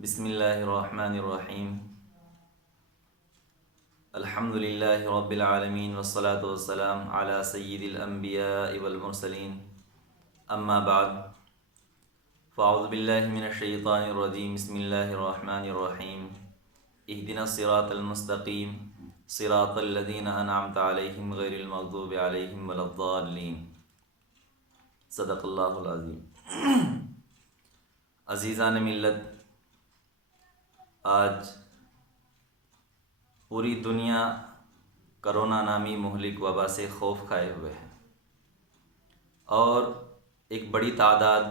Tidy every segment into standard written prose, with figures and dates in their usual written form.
بسم اللہ الرحمن الرحیم الحمد للہ رب العالمین والصلاة والسلام علی سید الانبیاء والمرسلین اما بعد فاعوذ باللہ من الشیطان الرجیم بسم اللہ الرحمن الرحیم اہدنا الصراط المستقیم صراط الذین انعمت علیہم غیر المغضوب علیہم ولا الضالین۔ صدق اللہ العظیم۔ عزیزان ملت، آج پوری دنیا کرونا نامی مہلک وبا سے خوف کھائے ہوئے ہے اور ایک بڑی تعداد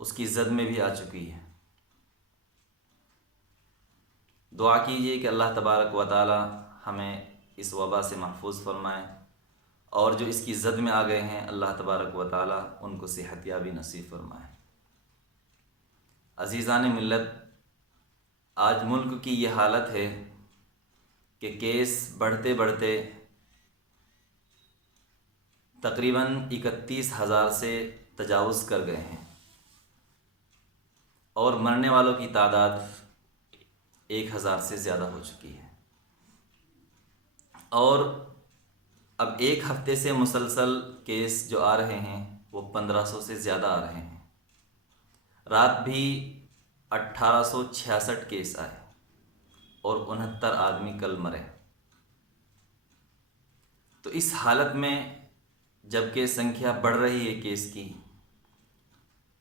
اس کی زد میں بھی آ چکی ہے۔ دعا کیجیے کہ اللہ تبارک و تعالی ہمیں اس وبا سے محفوظ فرمائے، اور جو اس کی زد میں آ گئے ہیں اللہ تبارک و تعالی ان کو صحت یابی نصیب فرمائے۔ عزیزان ملت، آج ملک کی یہ حالت ہے کہ کیس بڑھتے بڑھتے تقریباً 31,000 سے تجاوز کر گئے ہیں، اور مرنے والوں کی تعداد 1,000 سے زیادہ ہو چکی ہے، اور اب ایک ہفتے سے مسلسل کیس جو آ رہے ہیں وہ 1,500 سے زیادہ آ رہے ہیں۔ رات بھی 1,866 کیس آئے اور 69 آدمی کل مرے۔ تو اس حالت میں جبکہ سنکھیا بڑھ رہی ہے کیس کی،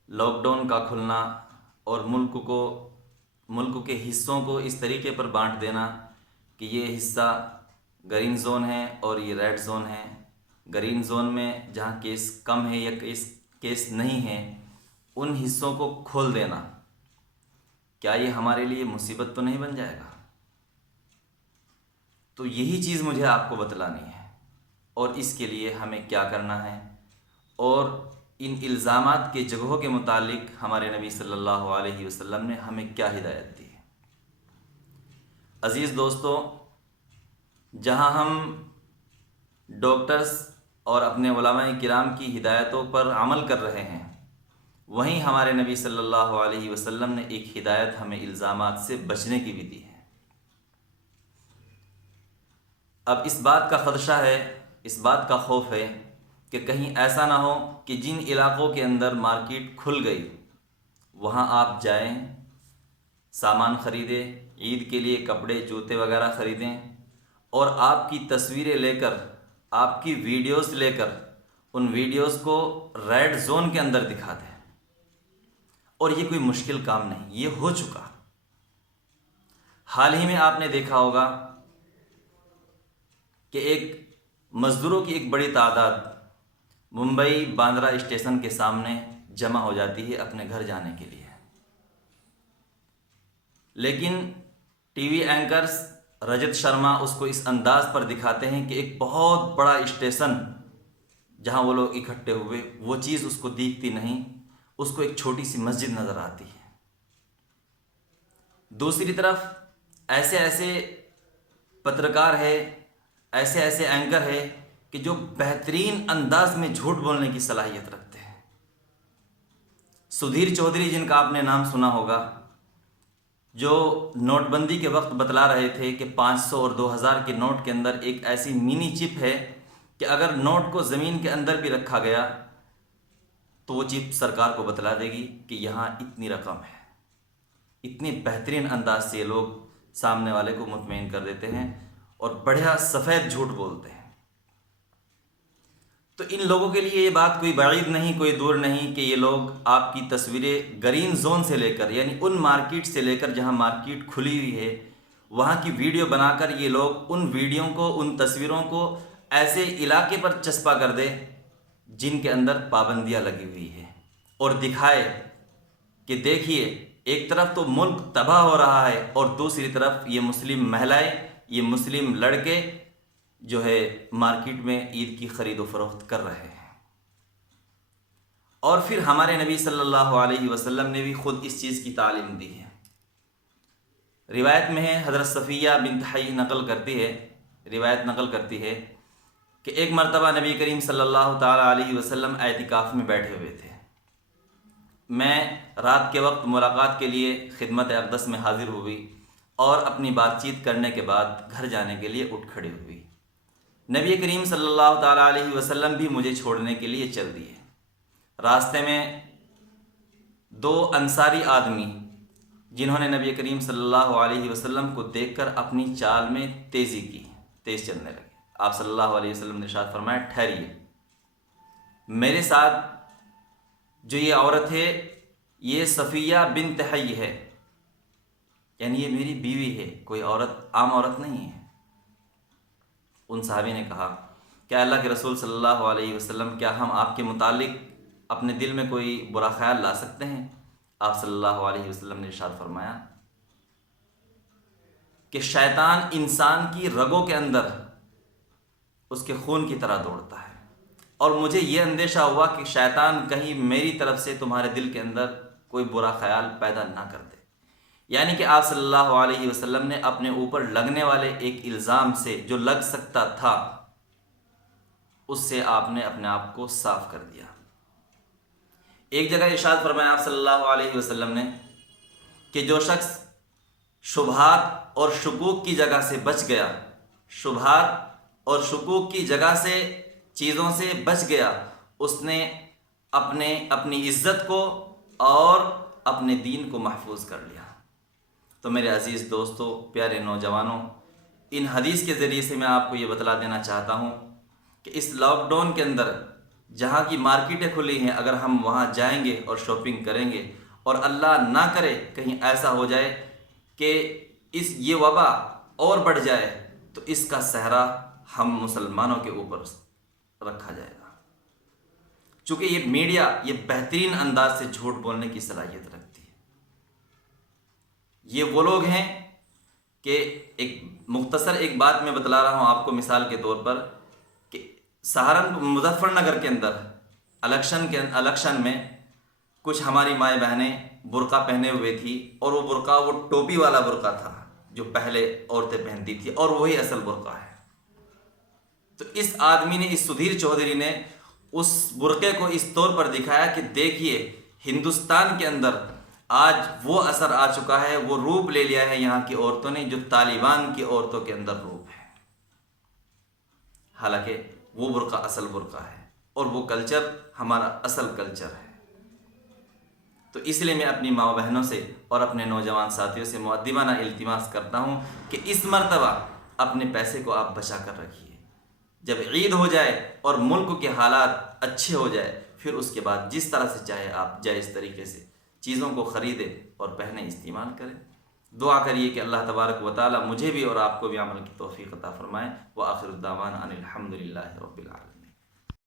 لاک ڈاؤن کا کھلنا اور ملک کے حصوں کو اس طریقے پر بانٹ دینا کہ یہ حصہ گرین زون ہے اور یہ ریڈ زون ہے۔ گرین زون میں جہاں کیس کم ہے یا کیس نہیں ہے، ان حصوں کو کھول دینا، کیا یہ ہمارے لیے مصیبت تو نہیں بن جائے گا؟ تو یہی چیز مجھے آپ کو بتلانی ہے، اور اس کے لیے ہمیں کیا کرنا ہے، اور ان الزامات کے جگہوں کے متعلق ہمارے نبی صلی اللہ علیہ وسلم نے ہمیں کیا ہدایت دی ہے۔ عزیز دوستو، جہاں ہم ڈاکٹرز اور اپنے علماء کرام کی ہدایتوں پر عمل کر رہے ہیں، وہیں ہمارے نبی صلی اللہ علیہ وسلم نے ایک ہدایت ہمیں الزامات سے بچنے کی بھی دی ہے۔ اب اس بات کا خدشہ ہے، اس بات کا خوف ہے کہ کہیں ایسا نہ ہو کہ جن علاقوں کے اندر مارکیٹ کھل گئی وہاں آپ جائیں، سامان خریدیں، عید کے لیے کپڑے جوتے وغیرہ خریدیں، اور آپ کی تصویریں لے کر، آپ کی ویڈیوز لے کر ان ویڈیوز کو ریڈ زون کے اندر دکھا دیں۔ اور یہ کوئی مشکل کام نہیں، یہ ہو چکا۔ حال ہی میں آپ نے دیکھا ہوگا کہ ایک مزدوروں کی ایک بڑی تعداد ممبئی باندرا اسٹیشن کے سامنے جمع ہو جاتی ہے اپنے گھر جانے کے لیے، لیکن T V anchors Rajat Sharma اس کو اس انداز پر دکھاتے ہیں کہ ایک بہت بڑا اسٹیشن جہاں وہ لوگ اکٹھے ہوئے، وہ چیز اس کو دیکھتی نہیں، اس کو ایک چھوٹی سی مسجد نظر آتی ہے۔ دوسری طرف ایسے پترکار ہے، ایسے اینکر ہے کہ جو بہترین انداز میں جھوٹ بولنے کی صلاحیت رکھتے ہیں۔ سدھیر چودھری، جن کا آپ نے نام سنا ہوگا، جو نوٹ بندی کے وقت بتلا رہے تھے کہ 500 اور 2,000 کے نوٹ کے اندر ایک ایسی منی چپ ہے کہ اگر نوٹ کو زمین کے اندر بھی رکھا گیا تو وہ چپ سرکار کو بتلا دے گی کہ یہاں اتنی رقم ہے۔ اتنے بہترین انداز سے یہ لوگ سامنے والے کو مطمئن کر دیتے ہیں اور بڑھیا سفید جھوٹ بولتے ہیں۔ تو ان لوگوں کے لیے یہ بات کوئی بعید نہیں، کوئی دور نہیں کہ یہ لوگ آپ کی تصویریں گرین زون سے لے کر، یعنی ان مارکیٹ سے لے کر جہاں مارکیٹ کھلی ہوئی ہے، وہاں کی ویڈیو بنا کر یہ لوگ ان ویڈیو کو، ان تصویروں کو ایسے علاقے پر چسپاں کر دے جن کے اندر پابندیاں لگی ہوئی ہے، اور دکھائے کہ دیکھیے ایک طرف تو ملک تباہ ہو رہا ہے اور دوسری طرف یہ مسلم مہلائیں، یہ مسلم لڑکے جو ہے مارکیٹ میں عید کی خرید و فروخت کر رہے ہیں۔ اور پھر ہمارے نبی صلی اللہ علیہ وسلم نے بھی خود اس چیز کی تعلیم دی ہے۔ روایت میں ہے، حضرت صفیہ بنت حی روایت نقل کرتی ہے کہ ایک مرتبہ نبی کریم صلی اللہ تعالی علیہ وسلم اعتکاف میں بیٹھے ہوئے تھے، میں رات کے وقت ملاقات کے لیے خدمت اقدس میں حاضر ہوئی اور اپنی بات چیت کرنے کے بعد گھر جانے کے لیے اٹھ کھڑی ہوئی۔ نبی کریم صلی اللہ تعالیٰ علیہ وسلم بھی مجھے چھوڑنے کے لیے چل دیے۔ راستے میں دو انصاری آدمی جنہوں نے نبی کریم صلی اللہ علیہ وسلم کو دیکھ کر اپنی چال میں تیزی کی، تیز چلنے لگے۔ آپ صلی اللہ علیہ وسلم نے ارشاد فرمایا، ٹھہریے، میرے ساتھ جو یہ عورت ہے یہ صفیہ بنت حی ہے، یعنی یہ میری بیوی ہے، کوئی عورت عام عورت نہیں ہے۔ ان صحابی نے کہا، کیا اللہ کے رسول صلی اللہ علیہ وسلم، کیا ہم آپ کے متعلق اپنے دل میں کوئی برا خیال لا سکتے ہیں؟ آپ صلی اللہ علیہ وسلم نے ارشاد فرمایا کہ شیطان انسان کی رگوں کے اندر اس کے خون کی طرح دوڑتا ہے، اور مجھے یہ اندیشہ ہوا کہ شیطان کہیں میری طرف سے تمہارے دل کے اندر کوئی برا خیال پیدا نہ کر دے۔ یعنی کہ آپ صلی اللہ علیہ وسلم نے اپنے اوپر لگنے والے ایک الزام سے جو لگ سکتا تھا اس سے آپ نے اپنے آپ کو صاف کر دیا۔ ایک جگہ ارشاد فرمایا آپ صلی اللہ علیہ وسلم نے کہ جو شخص شبہات اور شکوک کی جگہ سے بچ گیا، شبہات اور شکوک کی جگہ سے چیزوں سے بچ گیا، اس نے اپنی عزت کو اور اپنے دین کو محفوظ کر لیا۔ تو میرے عزیز دوستو، پیارے نوجوانوں، ان حدیث کے ذریعے سے میں آپ کو یہ بتلا دینا چاہتا ہوں کہ اس لاک ڈاؤن کے اندر جہاں کی مارکیٹیں کھلی ہیں، اگر ہم وہاں جائیں گے اور شاپنگ کریں گے، اور اللہ نہ کرے کہیں ایسا ہو جائے کہ یہ وبا اور بڑھ جائے، تو اس کا صحرا ہم مسلمانوں کے اوپر رکھا جائے گا۔ چونکہ یہ میڈیا یہ بہترین انداز سے جھوٹ بولنے کی صلاحیت رکھتی ہے۔ یہ وہ لوگ ہیں کہ ایک مختصر ایک بات میں بتلا رہا ہوں آپ کو مثال کے طور پر، کہ سہارنپور مظفر نگر کے اندر الیکشن میں کچھ ہماری مائیں بہنیں برقع پہنے ہوئے تھی، اور وہ برقع وہ ٹوپی والا برقع تھا جو پہلے عورتیں پہنتی تھی، اور وہی اصل برقع ہے۔ تو اس آدمی نے، اس سدھیر چودھری نے اس برقعے کو اس طور پر دکھایا کہ دیکھیے ہندوستان کے اندر آج وہ اثر آ چکا ہے، وہ روپ لے لیا ہے یہاں کی عورتوں نے جو طالبان کی عورتوں کے اندر روپ ہے۔ حالانکہ وہ برقع اصل برقع ہے، اور وہ کلچر ہمارا اصل کلچر ہے۔ تو اس لیے میں اپنی ماں بہنوں سے اور اپنے نوجوان ساتھیوں سے مؤدبانہ التماس کرتا ہوں کہ اس مرتبہ اپنے پیسے کو آپ بچا کر رکھیے۔ جب عید ہو جائے اور ملک کے حالات اچھے ہو جائے، پھر اس کے بعد جس طرح سے چاہے آپ جائز طریقے سے چیزوں کو خریدیں اور پہنے، استعمال کریں۔ دعا کریے کہ اللہ تبارک و تعالی مجھے بھی اور آپ کو بھی عمل کی توفیق عطا فرمائے۔ وآخر الدعوانا ان الحمد للہ رب العالمین۔